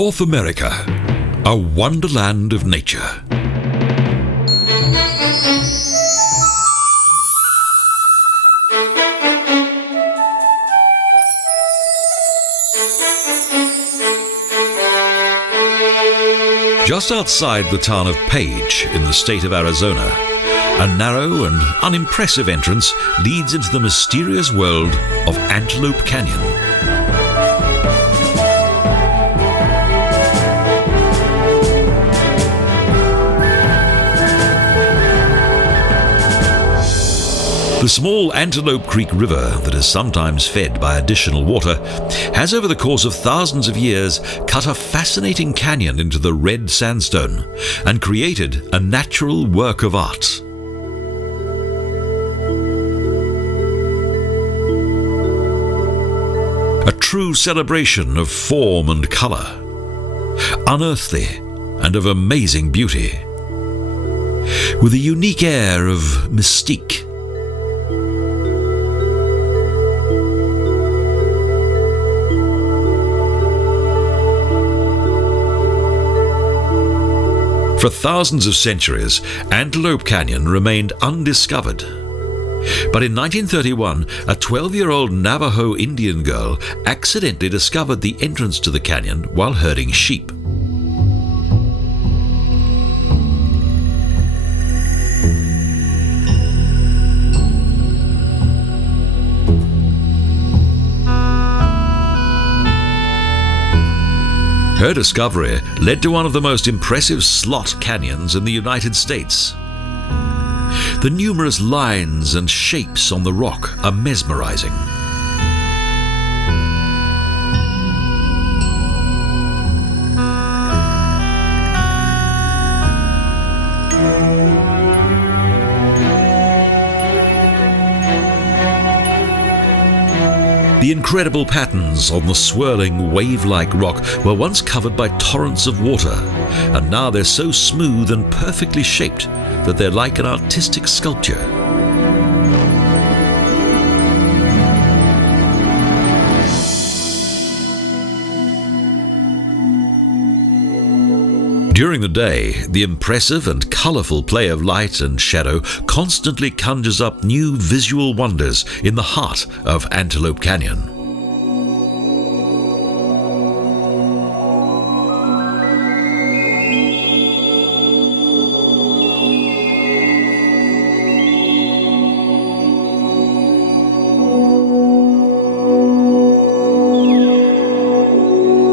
North America, a wonderland of nature. Just outside the town of Page in the state of Arizona, a narrow and unimpressive entrance leads into the mysterious world of Antelope Canyon. The small Antelope Creek River that is sometimes fed by additional water has over the course of thousands of years cut a fascinating canyon into the red sandstone and created a natural work of art. A true celebration of form and colour, unearthly and of amazing beauty, with a unique air of mystique. For thousands of centuries, Antelope Canyon remained undiscovered. But in 1931, a 12-year-old Navajo Indian girl accidentally discovered the entrance to the canyon while herding sheep. Her discovery led to one of the most impressive slot canyons in the United States. The numerous lines and shapes on the rock are mesmerizing. The incredible patterns on the swirling, wave-like rock were once covered by torrents of water, and now they're so smooth and perfectly shaped that they're like an artistic sculpture. During the day, the impressive and colourful play of light and shadow constantly conjures up new visual wonders in the heart of Antelope Canyon.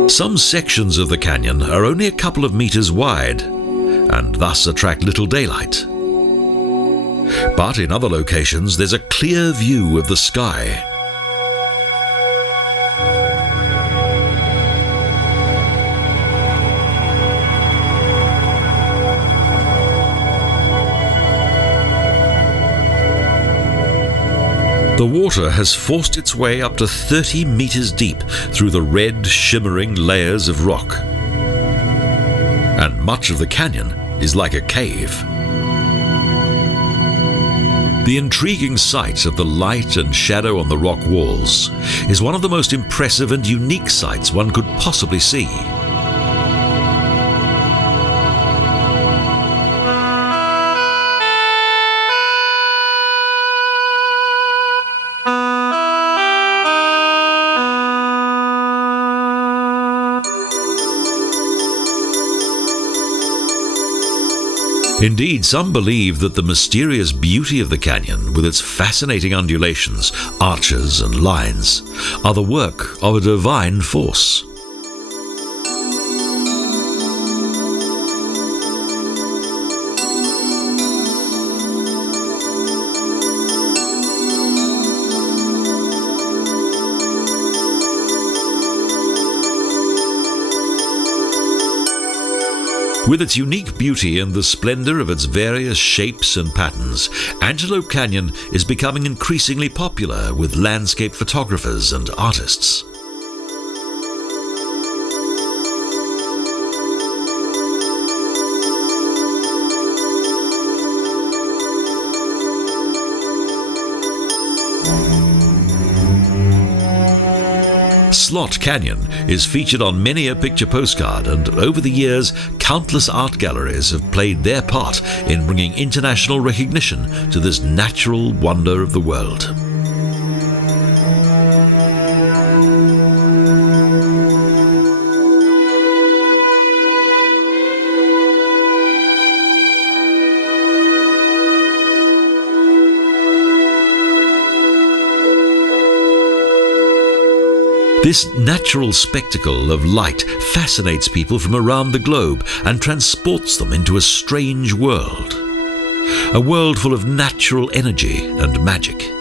Some sections of the canyon are only a couple of meters wide and thus attract little daylight. But in other locations there's a clear view of the sky. The water has forced its way up to 30 meters deep through the red, shimmering layers of rock. And much of the canyon is like a cave. The intriguing sight of the light and shadow on the rock walls is one of the most impressive and unique sights one could possibly see. Indeed, some believe that the mysterious beauty of the canyon, with its fascinating undulations, arches and lines, are the work of a divine force. With its unique beauty and the splendor of its various shapes and patterns, Antelope Canyon is becoming increasingly popular with landscape photographers and artists. Slot Canyon is featured on many a picture postcard, and over the years, countless art galleries have played their part in bringing international recognition to this natural wonder of the world. This natural spectacle of light fascinates people from around the globe and transports them into a strange world. A world full of natural energy and magic.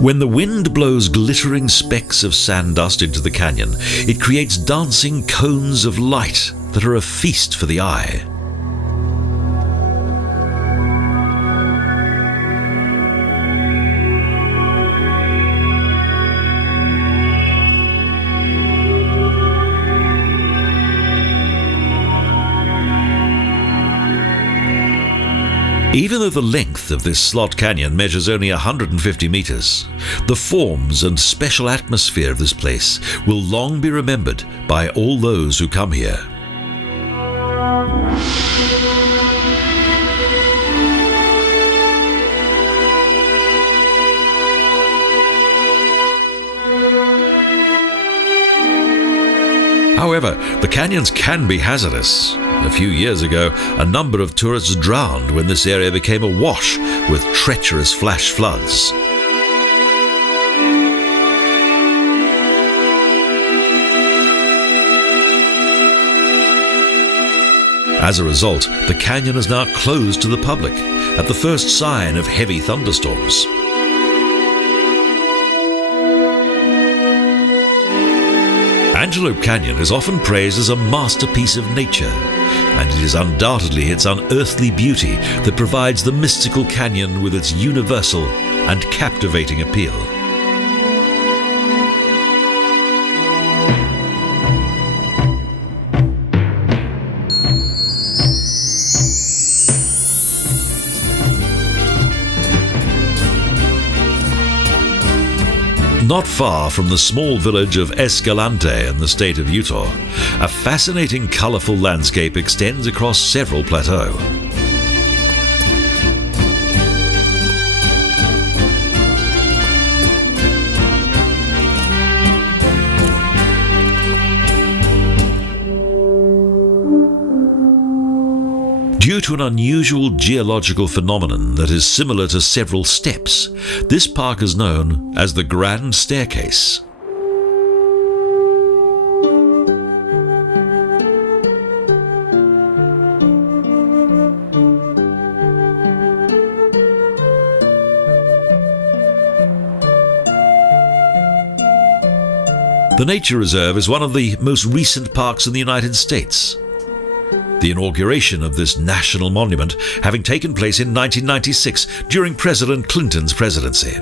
When the wind blows glittering specks of sand dust into the canyon, it creates dancing cones of light that are a feast for the eye. Even though the length of this slot canyon measures only 150 meters, the forms and special atmosphere of this place will long be remembered by all those who come here. However, the canyons can be hazardous. A few years ago, a number of tourists drowned when this area became awash with treacherous flash floods. As a result, the canyon is now closed to the public at the first sign of heavy thunderstorms. Antelope Canyon is often praised as a masterpiece of nature, and it is undoubtedly its unearthly beauty that provides the mystical canyon with its universal and captivating appeal. Not far from the small village of Escalante in the state of Utah, a fascinating, colourful landscape extends across several plateaux. Due to an unusual geological phenomenon that is similar to several steps, this park is known as the Grand Staircase. The nature reserve is one of the most recent parks in the United States. The inauguration of this national monument having taken place in 1996 during President Clinton's presidency.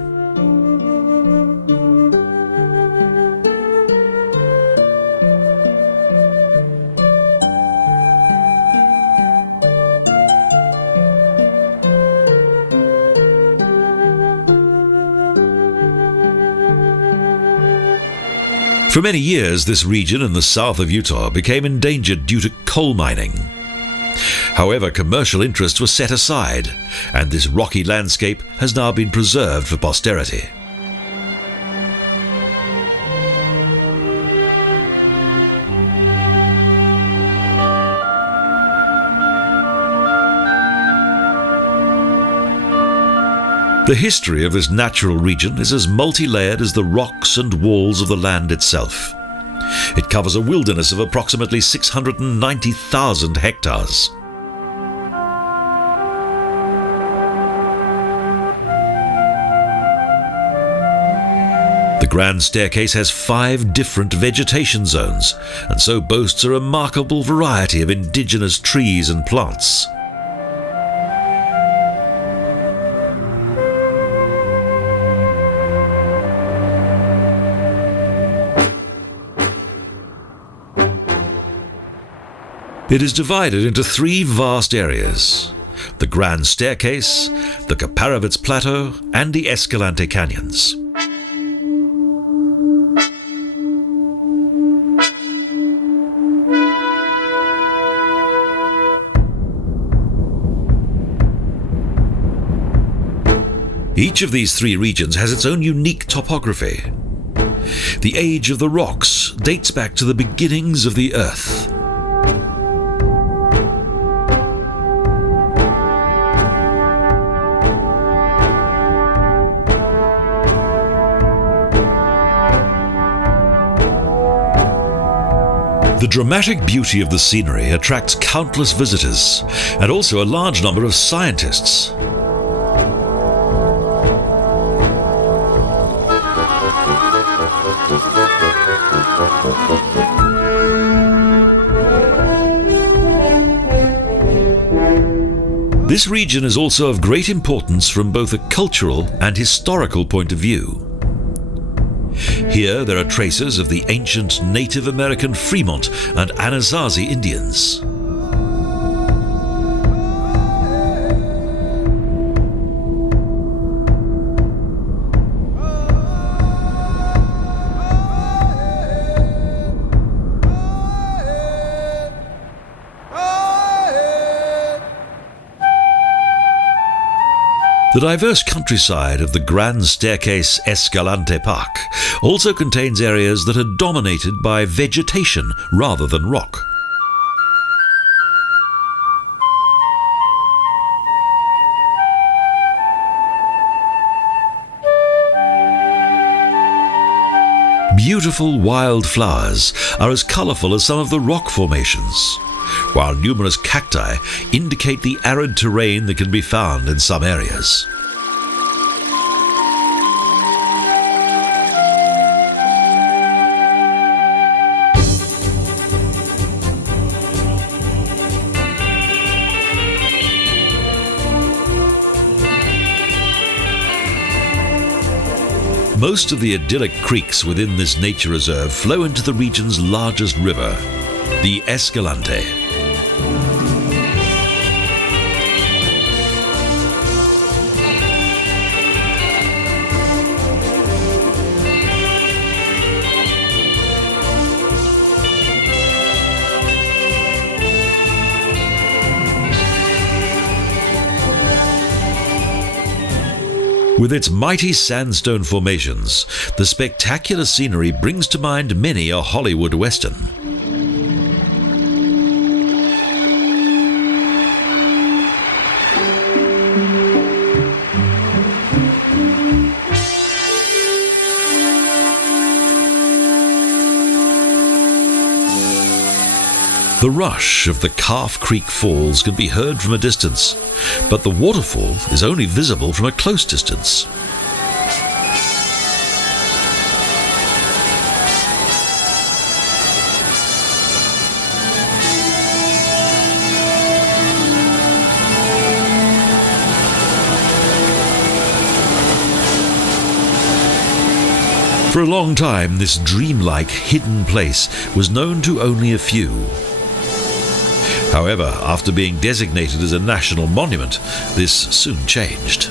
For many years, this region in the south of Utah became endangered due to coal mining. However, commercial interests were set aside, and this rocky landscape has now been preserved for posterity. The history of this natural region is as multi-layered as the rocks and walls of the land itself. It covers a wilderness of approximately 690,000 hectares. The Grand Staircase has 5 different vegetation zones, and so boasts a remarkable variety of indigenous trees and plants. It is divided into three vast areas: the Grand Staircase, the Kaiparowits Plateau, and the Escalante Canyons. Each of these three regions has its own unique topography. The age of the rocks dates back to the beginnings of the Earth. The dramatic beauty of the scenery attracts countless visitors, and also a large number of scientists. This region is also of great importance from both a cultural and historical point of view. Here there are traces of the ancient Native American Fremont and Anasazi Indians. The diverse countryside of the Grand Staircase Escalante Park also contains areas that are dominated by vegetation rather than rock. Beautiful wild flowers are as colourful as some of the rock formations, while numerous cacti indicate the arid terrain that can be found in some areas. Most of the idyllic creeks within this nature reserve flow into the region's largest river, the Escalante. With its mighty sandstone formations, the spectacular scenery brings to mind many a Hollywood western. The rush of the Calf Creek Falls can be heard from a distance, but the waterfall is only visible from a close distance. For a long time, this dreamlike hidden place was known to only a few. However, after being designated as a national monument, this soon changed.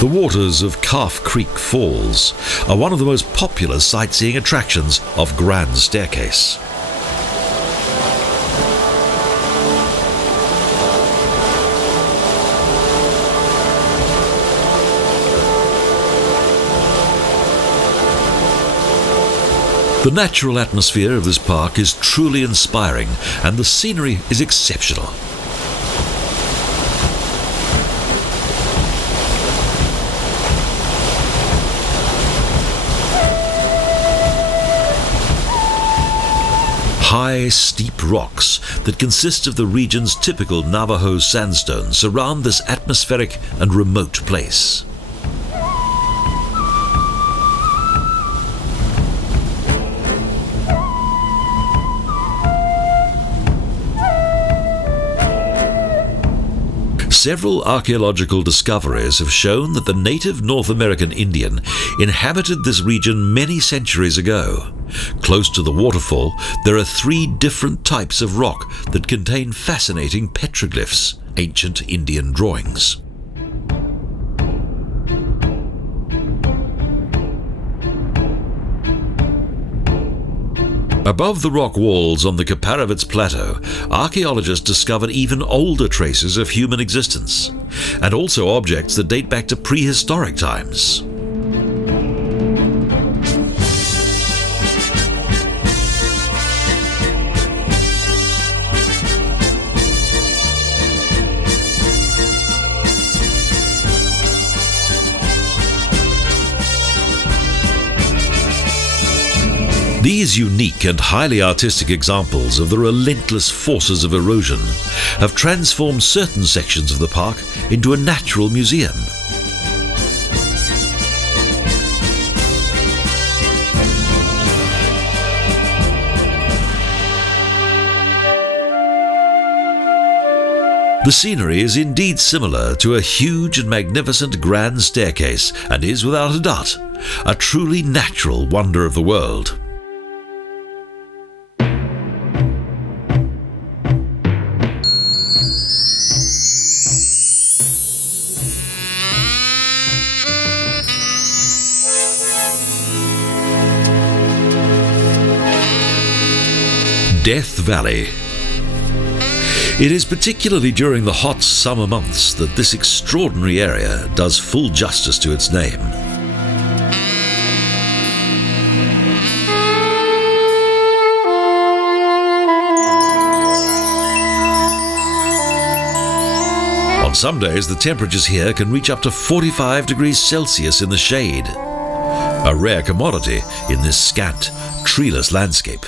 The waters of Calf Creek Falls are one of the most popular sightseeing attractions of Grand Staircase. The natural atmosphere of this park is truly inspiring, and the scenery is exceptional. High, steep rocks that consist of the region's typical Navajo sandstone surround this atmospheric and remote place. Several archaeological discoveries have shown that the native North American Indian inhabited this region many centuries ago. Close to the waterfall, there are 3 different types of rock that contain fascinating petroglyphs, ancient Indian drawings. Above the rock walls on the Kaiparowits Plateau, archaeologists discovered even older traces of human existence, and also objects that date back to prehistoric times. These unique and highly artistic examples of the relentless forces of erosion have transformed certain sections of the park into a natural museum. The scenery is indeed similar to a huge and magnificent grand staircase and is, without a doubt, a truly natural wonder of the world. Death Valley. It is particularly during the hot summer months that this extraordinary area does full justice to its name. On some days, the temperatures here can reach up to 45 degrees Celsius in the shade, a rare commodity in this scant, treeless landscape.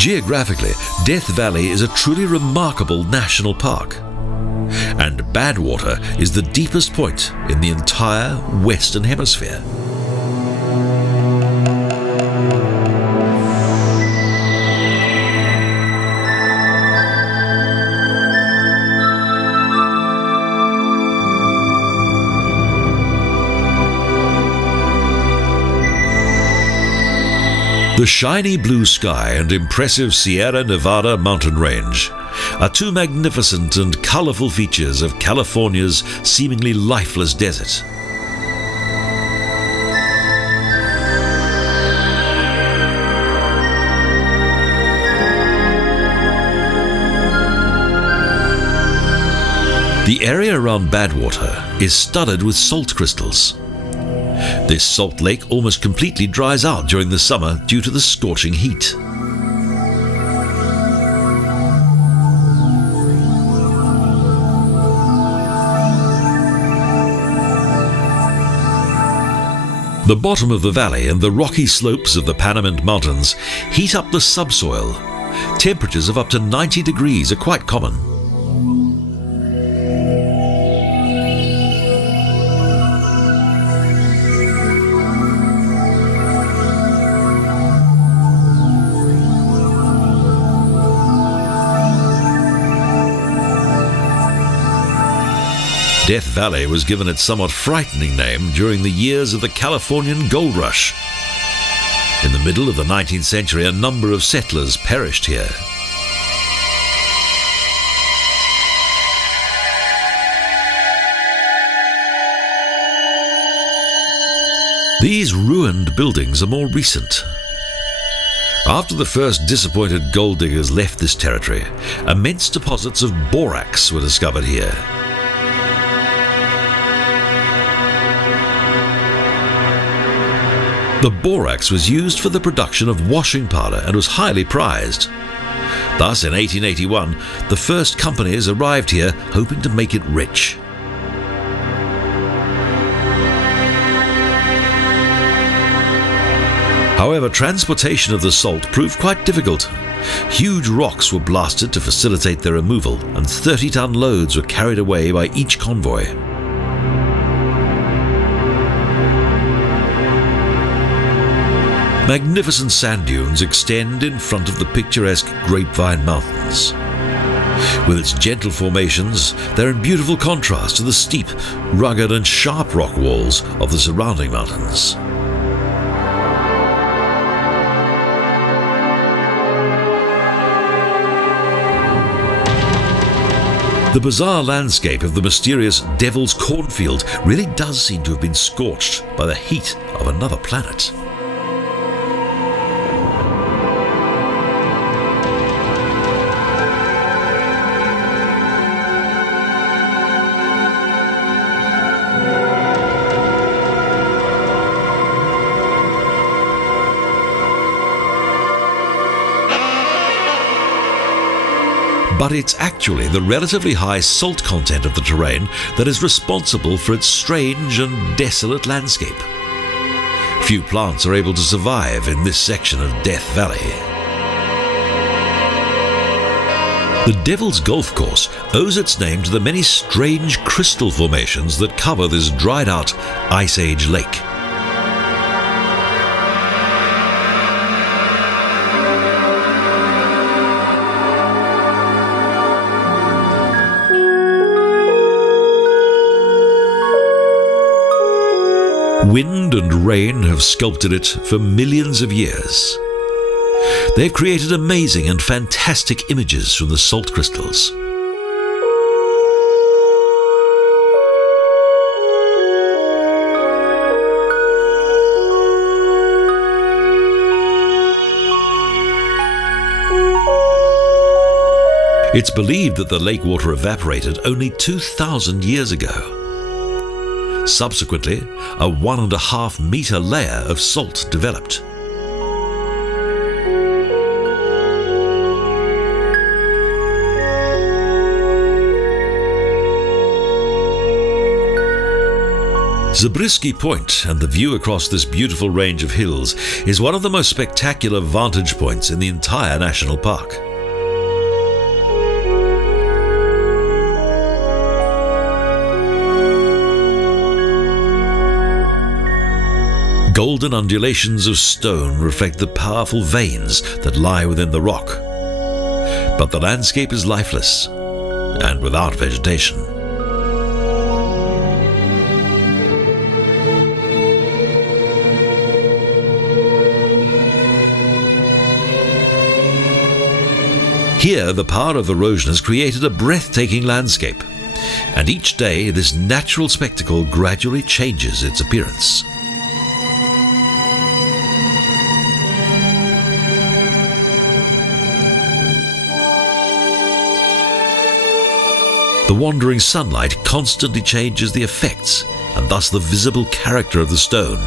Geographically, Death Valley is a truly remarkable national park, and Badwater is the deepest point in the entire Western Hemisphere. The shiny blue sky and impressive Sierra Nevada mountain range are 2 magnificent and colourful features of California's seemingly lifeless desert. The area around Badwater is studded with salt crystals. This salt lake almost completely dries out during the summer due to the scorching heat. The bottom of the valley and the rocky slopes of the Panamint Mountains heat up the subsoil. Temperatures of up to 90 degrees are quite common. Death Valley was given its somewhat frightening name during the years of the Californian Gold Rush. In the middle of the 19th century, a number of settlers perished here. These ruined buildings are more recent. After the first disappointed gold diggers left this territory, immense deposits of borax were discovered here. The borax was used for the production of washing powder and was highly prized. Thus, in 1881, the first companies arrived here hoping to make it rich. However, transportation of the salt proved quite difficult. Huge rocks were blasted to facilitate their removal, and 30-ton loads were carried away by each convoy. Magnificent sand dunes extend in front of the picturesque Grapevine Mountains. With its gentle formations, they're in beautiful contrast to the steep, rugged and sharp rock walls of the surrounding mountains. The bizarre landscape of the mysterious Devil's Cornfield really does seem to have been scorched by the heat of another planet. But it's actually the relatively high salt content of the terrain that is responsible for its strange and desolate landscape. Few plants are able to survive in this section of Death Valley. The Devil's Golf Course owes its name to the many strange crystal formations that cover this dried-out Ice Age lake. Wind and rain have sculpted it for millions of years. They've created amazing and fantastic images from the salt crystals. It's believed that the lake water evaporated only 2,000 years ago. Subsequently, a 1.5 meter layer of salt developed. Zabriskie Point and the view across this beautiful range of hills is one of the most spectacular vantage points in the entire national park. Golden undulations of stone reflect the powerful veins that lie within the rock. But the landscape is lifeless and without vegetation. Here, the power of erosion has created a breathtaking landscape, and each day this natural spectacle gradually changes its appearance. The wandering sunlight constantly changes the effects and thus the visible character of the stone.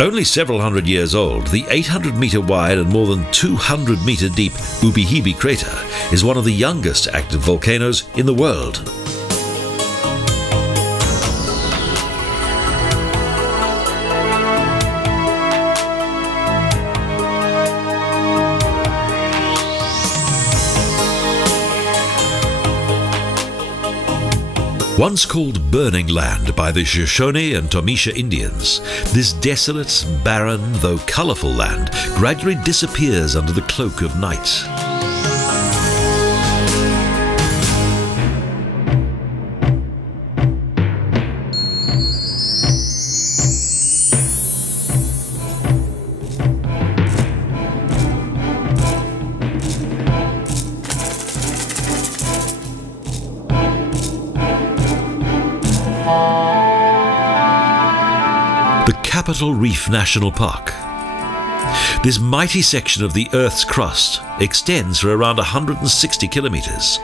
Only several hundred years old, the 800-meter wide and more than 200-meter deep Ubihibi crater is one of the youngest active volcanoes in the world. Once called Burning Land by the Shoshone and Tomisha Indians, this desolate, barren, though colourful land gradually disappears under the cloak of night. Capitol Reef National Park. This mighty section of the Earth's crust extends for around 160 kilometres.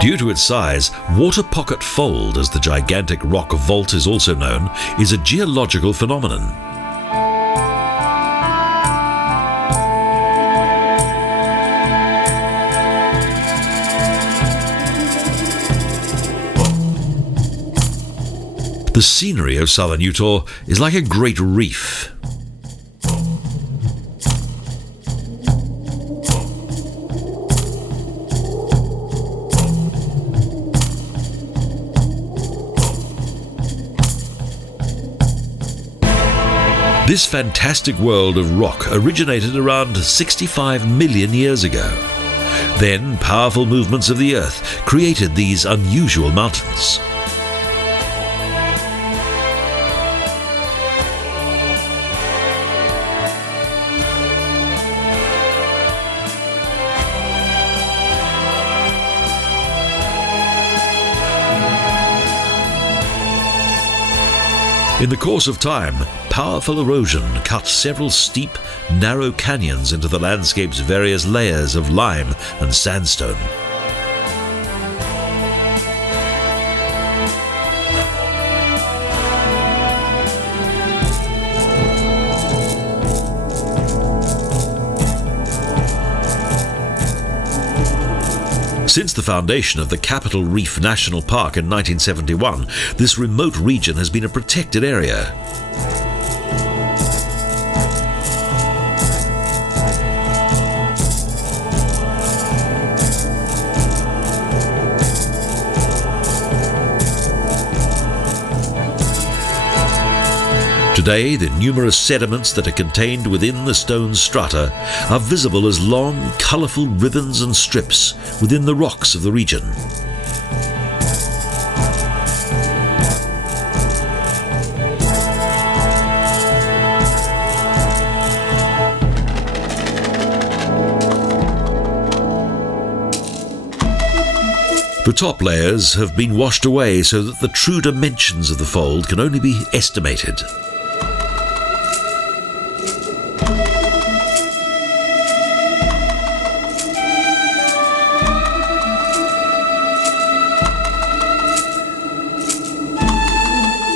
Due to its size, Water Pocket Fold, as the gigantic rock vault is also known, is a geological phenomenon. The scenery of southern Utah is like a great reef. This fantastic world of rock originated around 65 million years ago. Then powerful movements of the Earth created these unusual mountains. In the course of time, powerful erosion cut several steep, narrow canyons into the landscape's various layers of lime and sandstone. Since the foundation of the Capitol Reef National Park in 1971, this remote region has been a protected area. Today, the numerous sediments that are contained within the stone strata are visible as long, colourful ribbons and strips within the rocks of the region. The top layers have been washed away so that the true dimensions of the fold can only be estimated.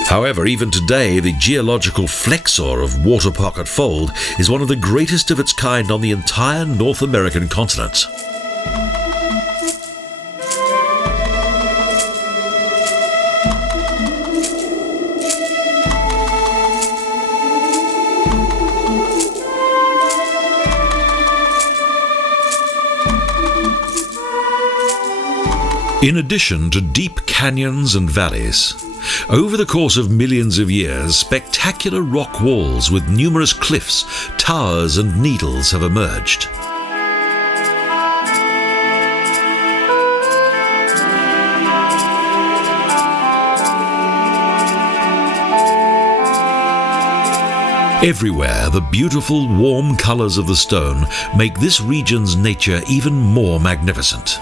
However, even today, the geological flexor of Water Pocket Fold is one of the greatest of its kind on the entire North American continent. In addition to deep canyons and valleys, over the course of millions of years, spectacular rock walls with numerous cliffs, towers and needles have emerged. Everywhere, the beautiful, warm colours of the stone make this region's nature even more magnificent.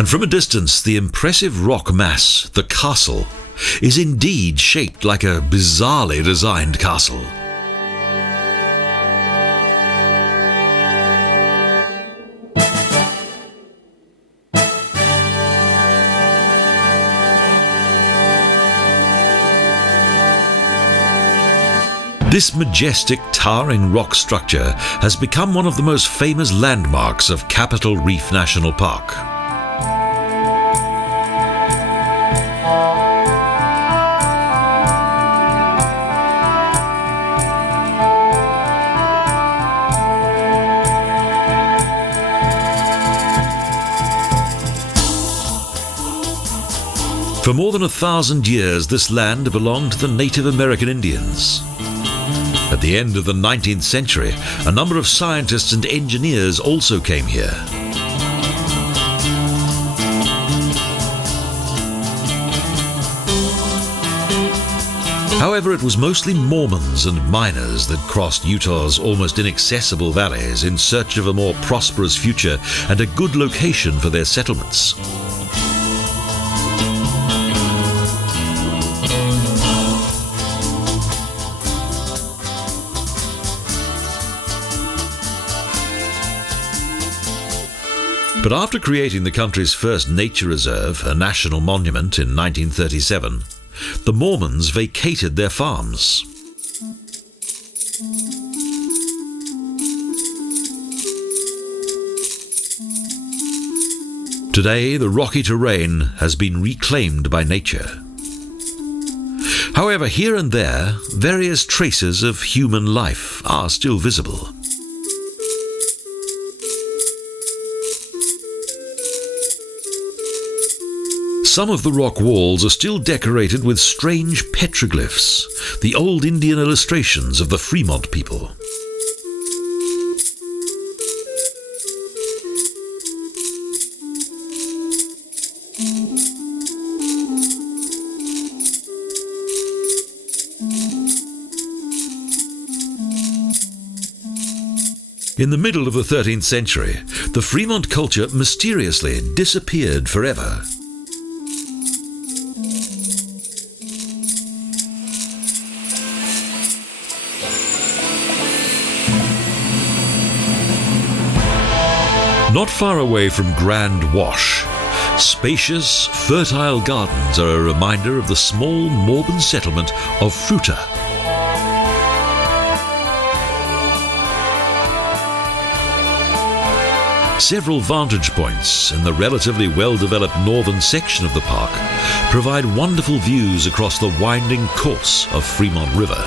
And from a distance, the impressive rock mass, the castle, is indeed shaped like a bizarrely designed castle. This majestic, towering rock structure has become one of the most famous landmarks of Capitol Reef National Park. For more than 1,000 years, this land belonged to the Native American Indians. At the end of the 19th century, a number of scientists and engineers also came here. However, it was mostly Mormons and miners that crossed Utah's almost inaccessible valleys in search of a more prosperous future and a good location for their settlements. But after creating the country's first nature reserve, a national monument, in 1937, the Mormons vacated their farms. Today, the rocky terrain has been reclaimed by nature. However, here and there, various traces of human life are still visible. Some of the rock walls are still decorated with strange petroglyphs, the old Indian illustrations of the Fremont people. In the middle of the 13th century, the Fremont culture mysteriously disappeared forever. Not far away from Grand Wash, spacious, fertile gardens are a reminder of the small Mormon settlement of Fruta. Several vantage points in the relatively well-developed northern section of the park provide wonderful views across the winding course of Fremont River.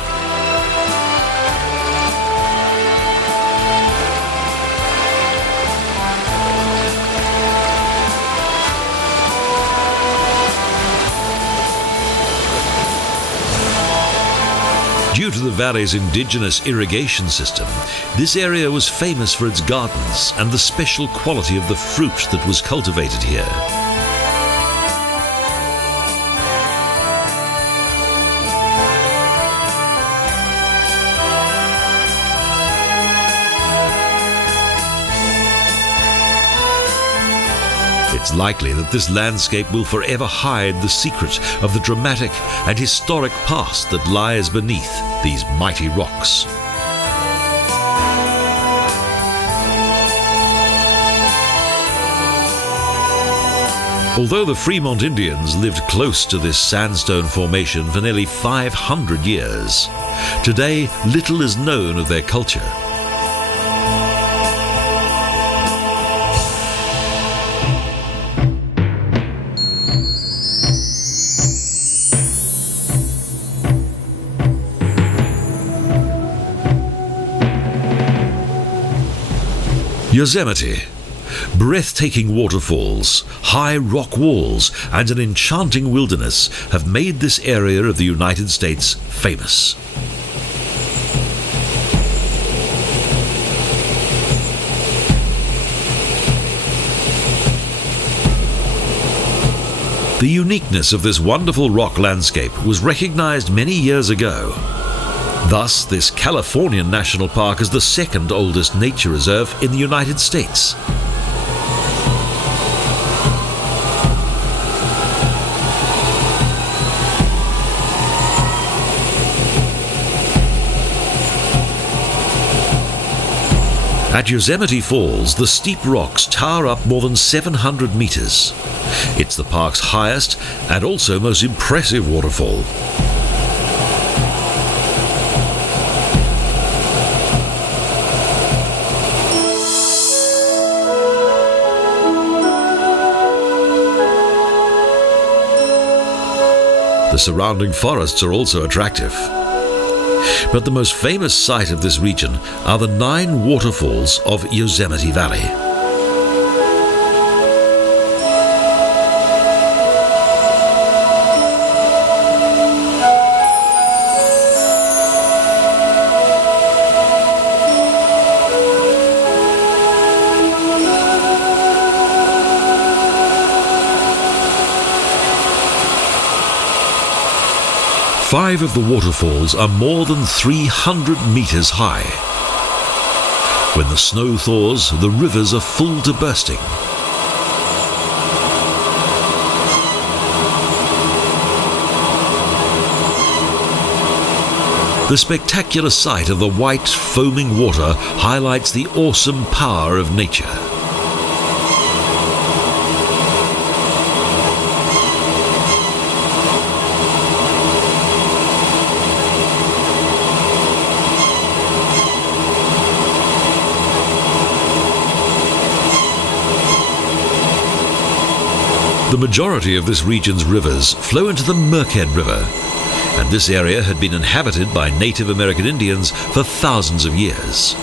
Due to the valley's indigenous irrigation system, this area was famous for its gardens and the special quality of the fruit that was cultivated here. It's likely that this landscape will forever hide the secret of the dramatic and historic past that lies beneath these mighty rocks. Although the Fremont Indians lived close to this sandstone formation for nearly 500 years, today little is known of their culture. Yosemite. Breathtaking waterfalls, high rock walls, and an enchanting wilderness have made this area of the United States famous. The uniqueness of this wonderful rock landscape was recognized many years ago. Thus, this Californian national park is the second oldest nature reserve in the United States. At Yosemite Falls, the steep rocks tower up more than 700 meters. It's the park's highest and also most impressive waterfall. The surrounding forests are also attractive. But the most famous sight of this region are the 9 waterfalls of Yosemite Valley. Five of the waterfalls are more than 300 meters high. When the snow thaws, the rivers are full to bursting. The spectacular sight of the white, foaming water highlights the awesome power of nature. The majority of this region's rivers flow into the Merced River. and this area had been inhabited by Native American Indians for thousands of years.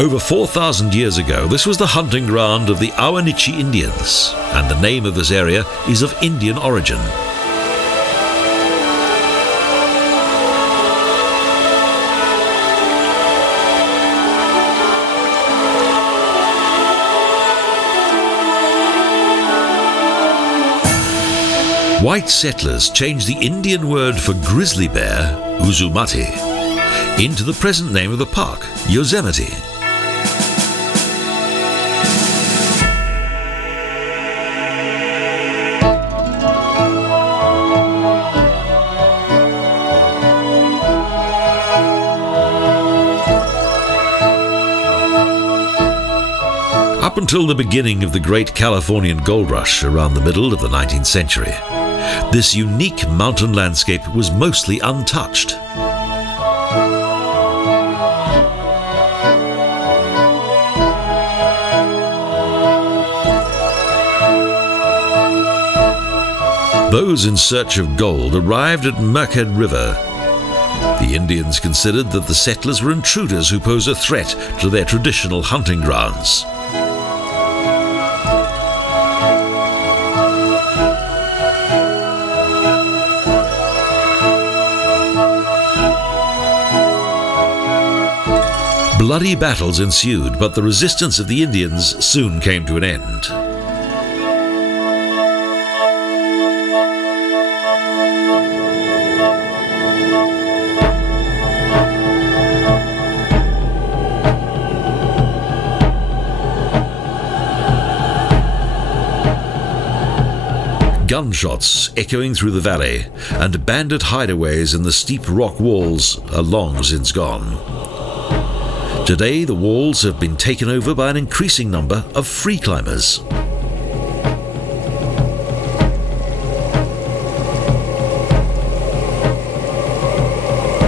Over 4,000 years ago, this was the hunting ground of the Awanich Indians, and the name of this area is of Indian origin. White settlers changed the Indian word for grizzly bear, Uzumati, into the present name of the park, Yosemite. Up until the beginning of the Great Californian Gold Rush around the middle of the 19th century, this unique mountain landscape was mostly untouched. Those in search of gold arrived at Merced River. The Indians considered that the settlers were intruders who posed a threat to their traditional hunting grounds. Bloody battles ensued, but the resistance of the Indians soon came to an end. Gunshots echoing through the valley, and bandit hideaways in the steep rock walls are long since gone. Today, the walls have been taken over by an increasing number of free climbers.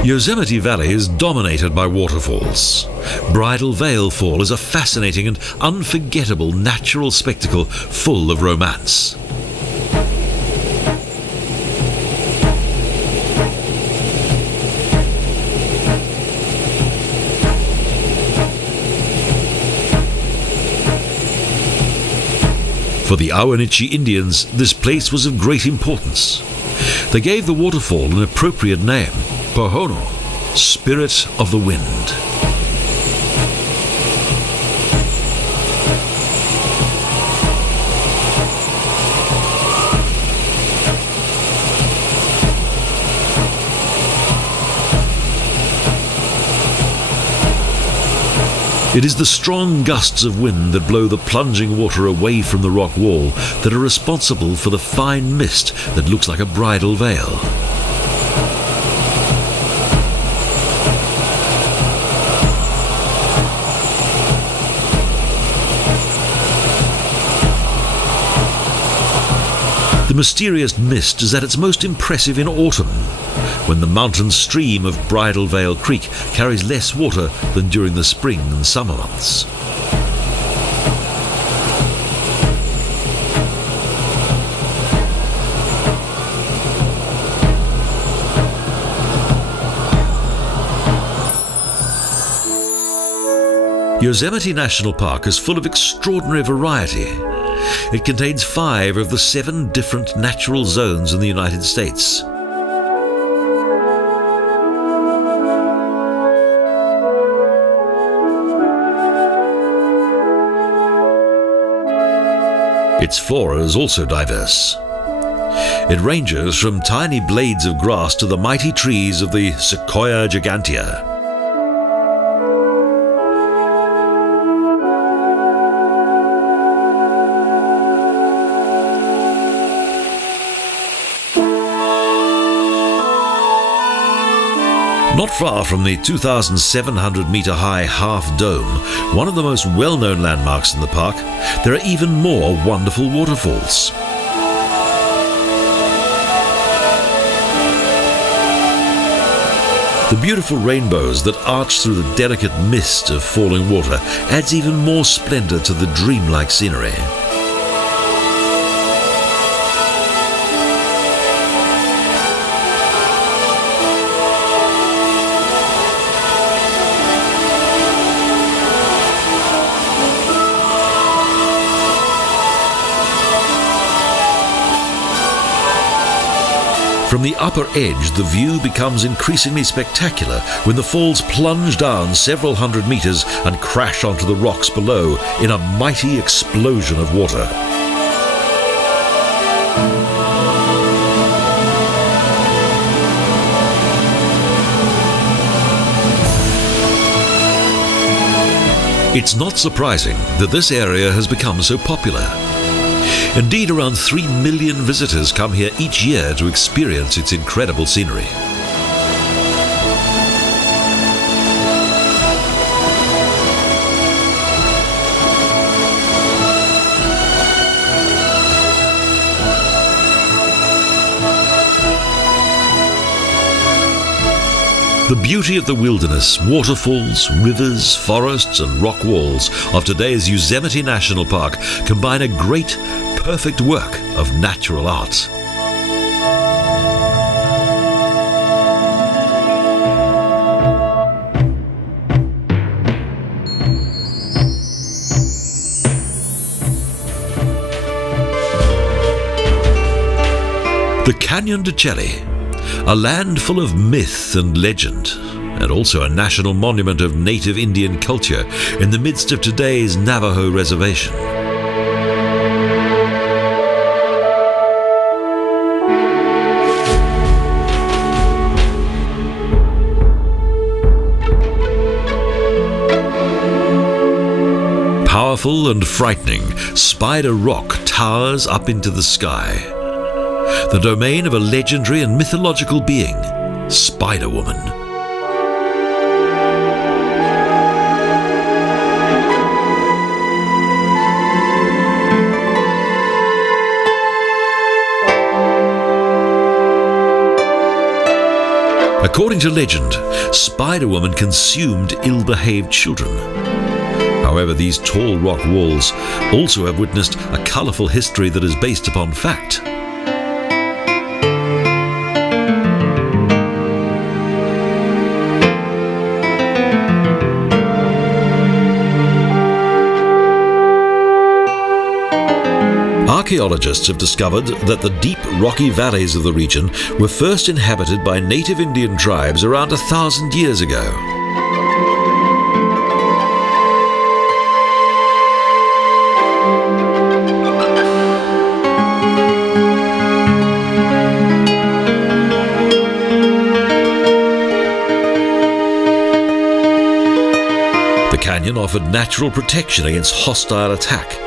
Yosemite Valley is dominated by waterfalls. Bridal Veil Fall is a fascinating and unforgettable natural spectacle full of romance. For the Awanich Indians, this place was of great importance. They gave the waterfall an appropriate name, Pohono, Spirit of the Wind. It is the strong gusts of wind that blow the plunging water away from the rock wall that are responsible for the fine mist that looks like a bridal veil. The mysterious mist is at its most impressive in autumn, when the mountain stream of Bridal Veil Creek carries less water than during the spring and summer months. Yosemite National Park is full of extraordinary variety. It contains 5 of the 7 different natural zones in the United States. Its flora is also diverse. It ranges from tiny blades of grass to the mighty trees of the Sequoia gigantea. Not far from the 2,700-metre-high Half Dome, one of the most well-known landmarks in the park, there are even more wonderful waterfalls. The beautiful rainbows that arch through the delicate mist of falling water adds even more splendor to the dreamlike scenery. From the upper edge, the view becomes increasingly spectacular when the falls plunge down several hundred meters and crash onto the rocks below in a mighty explosion of water. It's not surprising that this area has become so popular. Indeed, around 3 million visitors come here each year to experience its incredible scenery. The beauty of the wilderness, waterfalls, rivers, forests and rock walls of today's Yosemite National Park combine a great, perfect work of natural art. The Canyon De Chelly, a land full of myth and legend, and also a national monument of native Indian culture in the midst of today's Navajo reservation. Powerful and frightening, Spider Rock towers up into the sky, the domain of a legendary and mythological being, Spider Woman. According to legend, Spider Woman consumed ill-behaved children. However, these tall rock walls also have witnessed a colourful history that is based upon fact. Archaeologists have discovered that the deep rocky valleys of the region were first inhabited by native Indian tribes around 1,000 years ago. The canyon offered natural protection against hostile attack,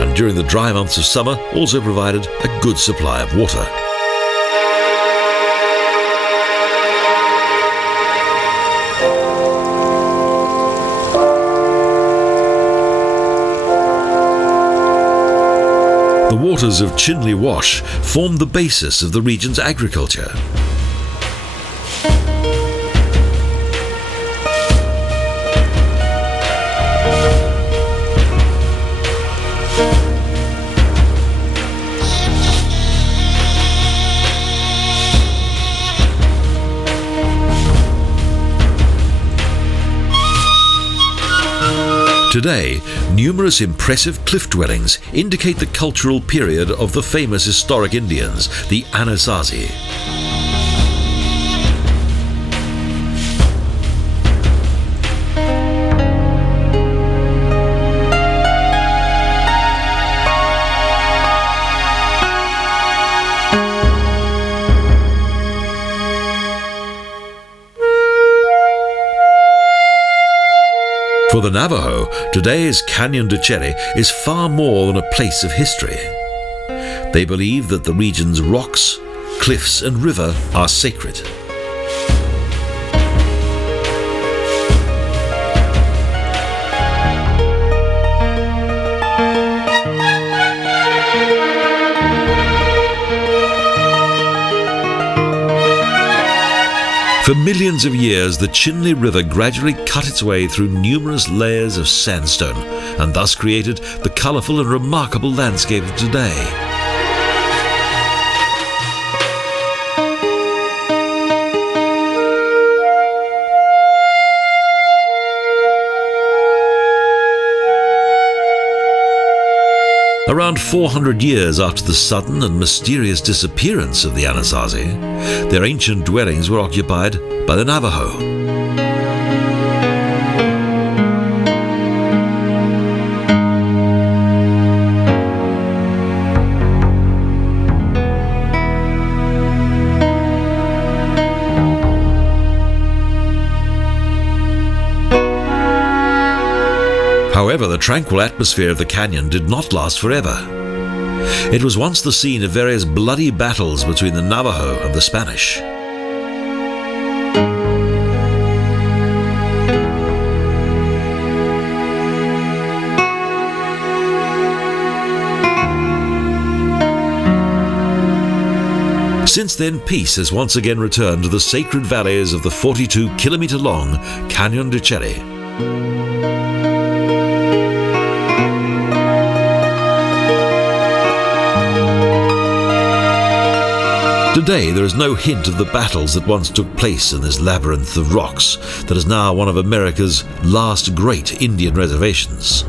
and during the dry months of summer also provided a good supply of water. The waters of Chinle Wash formed the basis of the region's agriculture. Today, numerous impressive cliff dwellings indicate the cultural period of the famous historic Indians, the Anasazi. For the Navajo, today's Canyon De Chelly is far more than a place of history. They believe that the region's rocks, cliffs and river are sacred. For millions of years, the Chinle River gradually cut its way through numerous layers of sandstone and thus created the colourful and remarkable landscape of today. Around 400 years after the sudden and mysterious disappearance of the Anasazi, their ancient dwellings were occupied by the Navajo. However, the tranquil atmosphere of the canyon did not last forever. It was once the scene of various bloody battles between the Navajo and the Spanish. Since then, peace has once again returned to the sacred valleys of the 42-kilometre-long Canyon De Chelly. Today, there is no hint of the battles that once took place in this labyrinth of rocks that is now one of America's last great Indian reservations.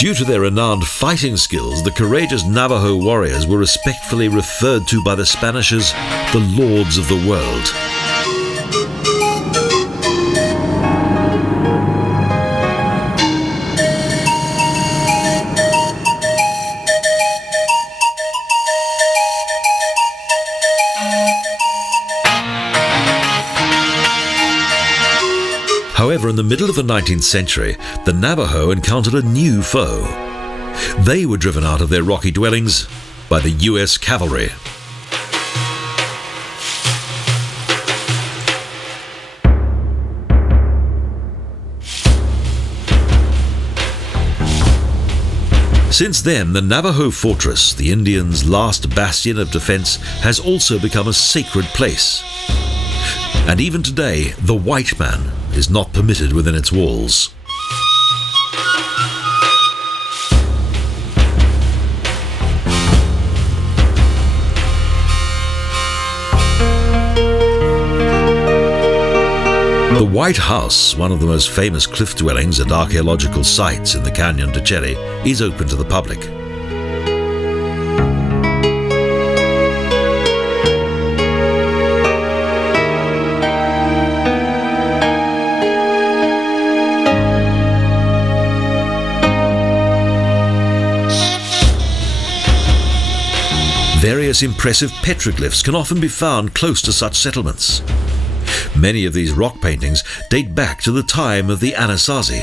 Due to their renowned fighting skills, the courageous Navajo warriors were respectfully referred to by the Spanish as the Lords of the World. However, in the middle of the 19th century, the Navajo encountered a new foe. They were driven out of their rocky dwellings by the US cavalry. Since then, the Navajo fortress, the Indians' last bastion of defense, has also become a sacred place. And even today, the white man is not permitted within its walls. The White House, one of the most famous cliff dwellings and archaeological sites in the Canyon De Chelly, is open to the public. Various impressive petroglyphs can often be found close to such settlements. Many of these rock paintings date back to the time of the Anasazi.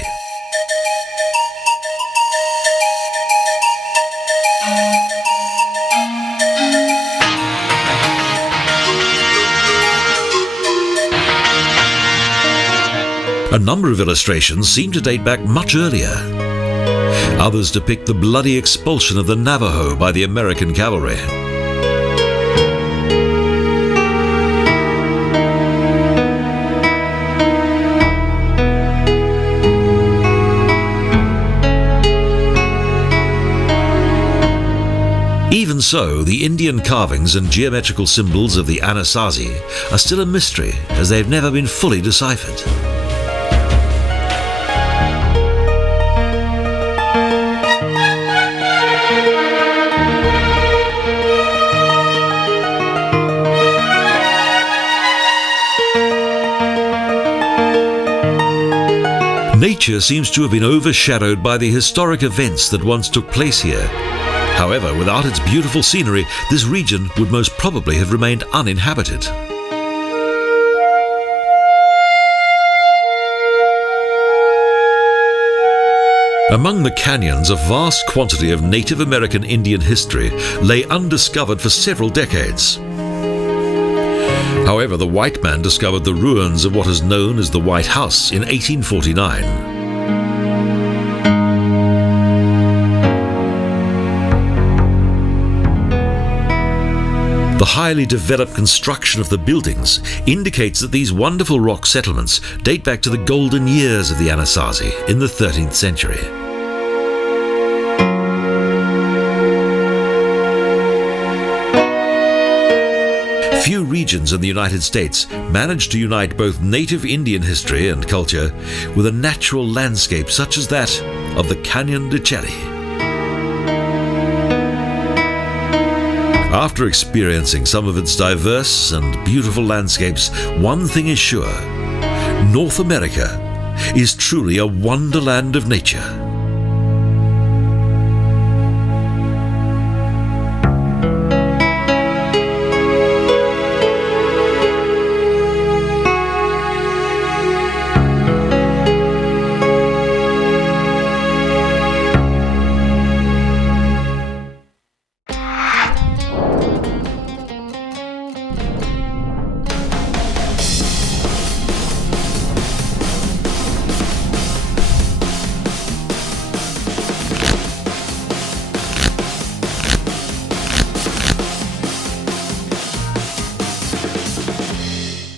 A number of illustrations seem to date back much earlier. Others depict the bloody expulsion of the Navajo by the American cavalry. Even so, the Indian carvings and geometrical symbols of the Anasazi are still a mystery, as they have never been fully deciphered. Nature seems to have been overshadowed by the historic events that once took place here. However, without its beautiful scenery, this region would most probably have remained uninhabited. Among the canyons, a vast quantity of Native American Indian history lay undiscovered for several decades. However, the white man discovered the ruins of what is known as the White House in 1849. highly developed construction of the buildings indicates that these wonderful rock settlements date back to the golden years of the Anasazi in the 13th century. Few regions in the United States manage to unite both native Indian history and culture with a natural landscape such as that of the Canyon De Chelly. After experiencing some of its diverse and beautiful landscapes, one thing is sure: North America is truly a wonderland of nature.